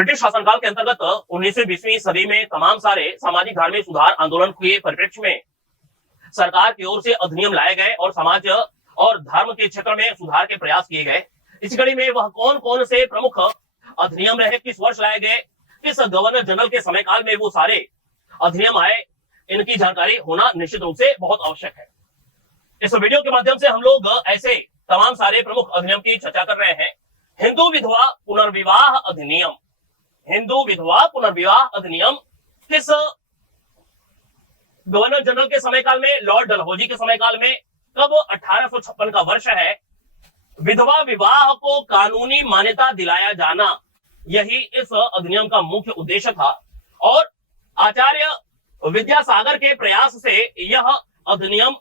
British शासनकाल के अंतर्गत 19वीं-20वीं सदी में तमाम सारे सामाजिक धार्मिक सुधार आंदोलन के परिप्रेक्ष्य में सरकार की ओर से अधिनियम लाए गए और समाज और धर्म के क्षेत्र में सुधार के प्रयास किए गए। इस कड़ी में वह कौन कौन से प्रमुख अधिनियम रहे, किस वर्ष लाए गए, किस गवर्नर जनरल के समय काल में वो सारे अधिनियम आए, इनकी जानकारी होना निश्चित रूप से बहुत आवश्यक है। इस वीडियो के माध्यम से हम लोग ऐसे तमाम सारे प्रमुख अधिनियम की चर्चा कर रहे हैं। हिंदू विधवा पुनर्विवाह अधिनियम, हिंदू विधवा पुनर्विवाह अधिनियम किस गवर्नर जनरल के समय काल में, लॉर्ड डलहौजी के समय काल में, कब 1856 का वर्ष है। विधवा विवाह को कानूनी मान्यता दिलाया जाना, यही इस अधिनियम का मुख्य उद्देश्य था और आचार्य विद्यासागर के प्रयास से यह अधिनियम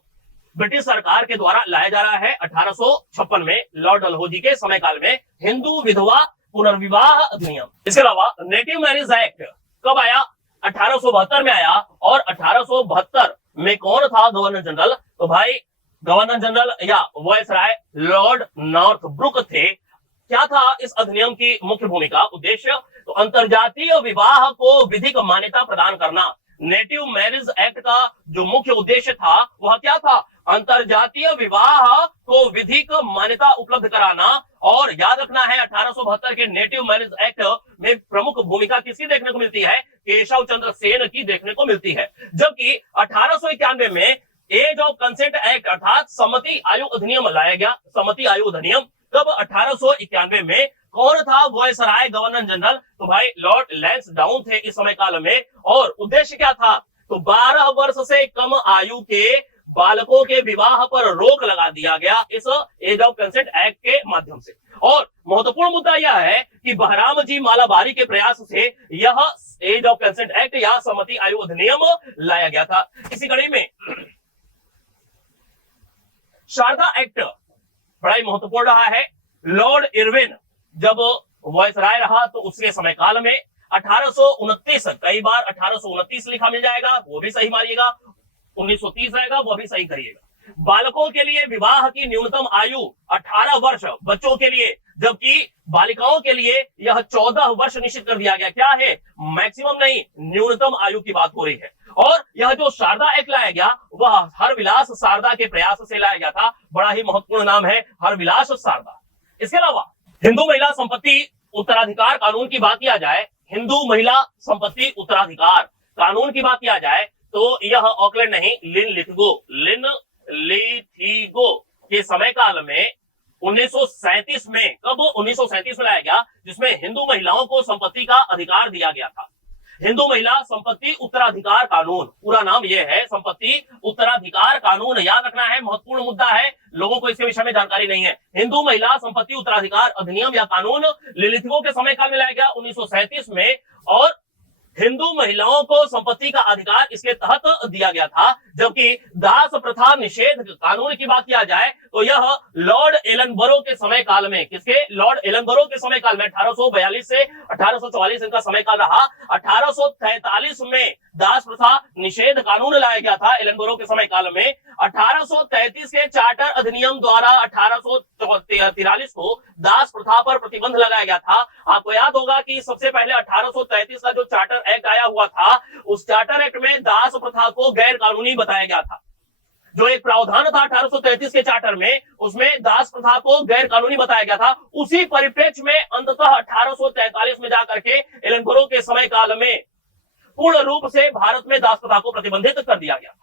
ब्रिटिश सरकार के द्वारा लाया जा रहा है 1856 में, लॉर्ड डलहौजी के समय काल में हिंदू विधवा पुनर्विवाह अधिनियम। इसके अलावा नेटिव मैरिज एक्ट कब आया? 1872 में आया। और 1872 में कौन था गवर्नर जनरल? तो भाई गवर्नर जनरल या वायसराय लॉर्ड नॉर्थब्रुक थे। क्या था इस अधिनियम की मुख्य भूमिका, उद्देश्य? तो अंतरजातीय विवाह को विधिक मान्यता प्रदान करना। नेटिव मैरिज एक्ट का जो मुख्य उद्देश्य था वह क्या था? अंतरजातीय विवाह को विधिक मान्यता उपलब्ध कराना। और याद रखना है 1872 के नेटिव मैरिज एक्ट में प्रमुख भूमिका किसकी देखने को मिलती है? केशव चंद्र सेन की देखने को मिलती है। जबकि 1891 में एज ऑफ कंसेंट एक्ट अर्थात सम्मति आयु अधिनियम लाया गया। सम्मति आयु अधिनियम कब? 1891 में। कौन था वायसराय गवर्नर जनरल? तो भाई लॉर्ड लैंसडाउन थे इस समय काल में। और उद्देश्य क्या था? तो 12 वर्ष से कम आयु के बालकों के विवाह पर रोक लगा दिया गया इस एज ऑफ कंसेंट एक्ट के माध्यम से। और महत्वपूर्ण मुद्दा यह है कि बहराम जी मालाबारी के प्रयास से यह एज ऑफ कंसेंट एक्ट या सम्मति आयु अधिनियम लाया गया था। इसी कड़ी में शारदा एक्ट बड़ा ही महत्वपूर्ण रहा है। लॉर्ड इरविन जब वायसराय रहा तो उसके समय काल में 1829, कई बार 1829 लिखा मिल जाएगा, वो भी सही मारिएगा, 1930 रहेगा, वो भी सही करिएगा। बालकों के लिए विवाह की न्यूनतम आयु 18 वर्ष बच्चों के लिए, जबकि बालिकाओं के लिए यह 14 वर्ष निश्चित कर दिया गया। क्या है? मैक्सिमम नहीं, न्यूनतम आयु की बात हो रही है। और यह जो शारदा एक्ट लाया गया वह हरविलास शारदा के प्रयास से लाया गया था। बड़ा ही महत्वपूर्ण नाम है हरविलास शारदा। इसके अलावा हिंदू महिला संपत्ति उत्तराधिकार कानून की बात किया जाए, हिंदू महिला संपत्ति उत्तराधिकार कानून की बात किया जाए तो यह ऑकलैंड नहीं, लिनलिथिगो के समय काल में 1937 में, कब? 1937 में लाया गया, जिसमें हिंदू महिलाओं को संपत्ति का अधिकार दिया गया था। हिंदू महिला संपत्ति उत्तराधिकार कानून, पूरा नाम यह है संपत्ति उत्तराधिकार कानून। याद रखना है, महत्वपूर्ण मुद्दा है, लोगों को इसके विषय में जानकारी नहीं है। हिंदू महिला संपत्ति उत्तराधिकार अधिनियम या कानून लिलिथिगो के समय काल में लाया गया 1937 में। और हिंदू महिलाओं को संपत्ति का अधिकार इसके तहत दिया गया था। जबकि दास प्रथा निषेध कानून की बात किया जाए तो यह लॉर्ड एलनबरो के समय काल में, किसके? लॉर्ड एलनबरो के समय काल में 1842 से 1844 इनका समय काल रहा। 1843 में दास प्रथा निषेध कानून लाया गया था एलनबरो के समय काल में। 1833 के चार्टर अधिनियम द्वारा 1843 को दास प्रथा पर प्रतिबंध लगाया गया था। आपको याद होगा कि सबसे पहले 1833 का जो चार्टर एक्ट आया हुआ था, उस चार्टर एक्ट में दास प्रथा को गैर कानूनी बताया गया था। जो एक प्रावधान था 1833 के चार्टर में, उसमें दास प्रथा को गैर कानूनी बताया गया था। उसी परिप्रेक्ष्य में अंततः 1843 में जाकर के एलनबरो के समय काल में पूर्ण रूप से भारत में दास प्रथा को प्रतिबंधित कर दिया गया।